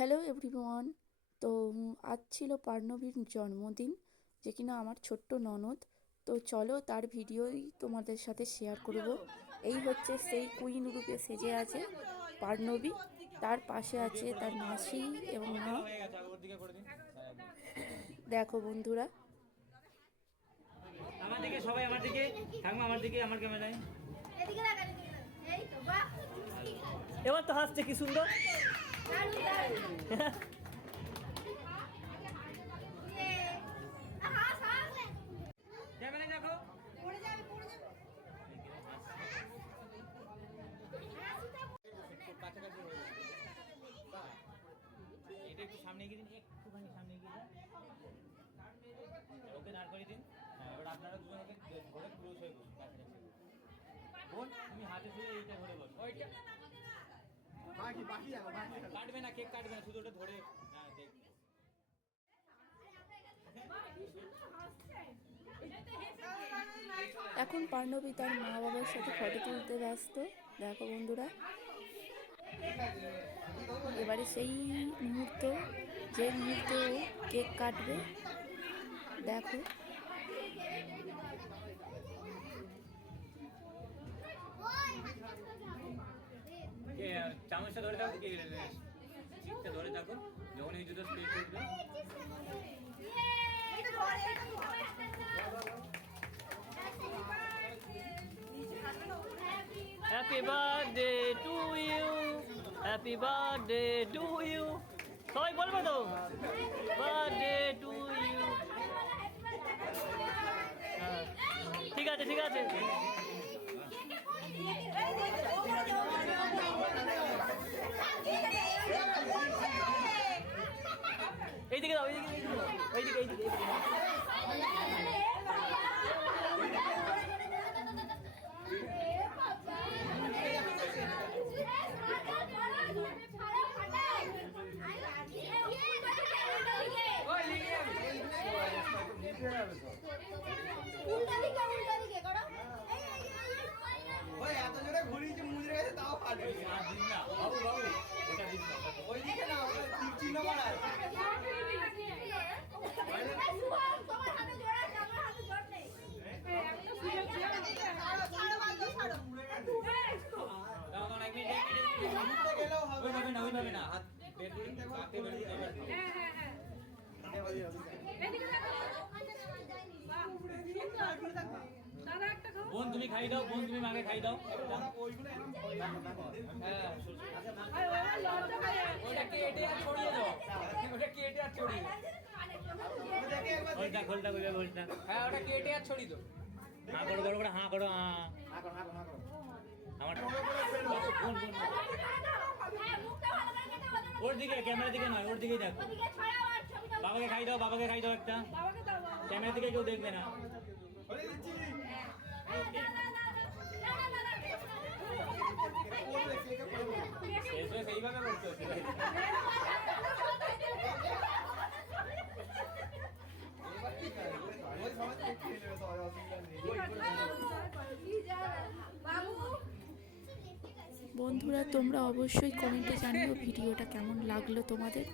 Hello everyone তো আজ ছিল পার্ণবীর জন্মদিন যে কিনা আমার ছোট্ট ননদ। তো চলো তার ভিডিওই তোমাদের সাথে শেয়ার করব। এই হচ্ছে সেই কুইন রূপে সেজে আছে পার্ণবী। তার পাশে আছে তার মাসি এবং মা। দেখো বন্ধুরা। আমার দিকে সবাই আমার দিকে। থাকব আমার দিকে আমার ক্যামেরায়। এবার তো হাসছে কি সুন্দর। দেখো যাবে পড়ে যাবে। কাছাকাছি। এটা একটু সামনে এগিয়ে দিন, একটুখানি সামনে এগিয়ে দিন। ওকে দাঁড় করিয়ে দিন। হ্যাঁ এবার আপনারা দুজন ওকে ধরে ক্লোজ হয়ে বসুন, কাছাকাছি বোন, তুমি হাতে শুয়ে এইটা ধরে বসো। ওইটা। কাটবে না কেক কাটবে না শুধু ওটা ধরে হ্যাঁ দেখ। এখন পার্ণবী তার মা বাবার সাথে ফটো তুলতে ব্যস্ত। দেখো বন্ধুরা এবারে সেই মুহূর্ত যে মুহূর্তে কেক কাটবে দেখো কে, চামচটা ধরে থাকো কি চিপটা ধরে থাকো যখন এই দুটো স্প্রে করবে। Happy birthday to you. Happy birthday to you. সবাই বলবে তো? বার্থডে টু ইউ ঠিক আছে ঠিক আছে। এইদিকে দাও এইদিকে এইদিকে। এইদিকে এইদিকে এইদিকে উল্টা দিকে উল্টা দিকে করো এই এই এই ওই এত জোরে ঘুরিয়েছে মুজরে গেছে তাও ফাটবে আর দিন না বাবু বাবু ওটা দিন না ওইদিকে না ওটা তীর চিহ্ন মারায় তোমার হাতে জোর আছে আমার হাতে জোর নেই ছাড়ো ছাড়ো বাদ ছাড়ো দাও দাও এক মিনিট এক মিনিট ঘুরতে গেলেও হবে ওইভাবে না ওইভাবে না হাত বের করে কাটতে বের করে এবার বোন তুমি খাই দাও বোন তুমি মাকে খাই দাও? হ্যাঁ। ওটা কেটে আর ছড়িয়ে দাও। ওটা কেটে আর ছড়িয়ে খোলটা খোলটা বলবে খোলটা হ্যাঁ ওটা কেটে আর ছড়িয়ে দাও। করো বড় করে হাঁ করো হাঁ। আমার ওর দিকে ক্যামেরা দিকে নয় ওর দিকেই দেখো। বাবাকে খাই দাও বাবাকে খাই দাও একটা। ক্যামেরা দিকে কেউ দেখবে না। বন্ধুরা তোমরা অবশ্যই কমেন্টে জানিও ভিডিওটা কেমন লাগল তোমাদের।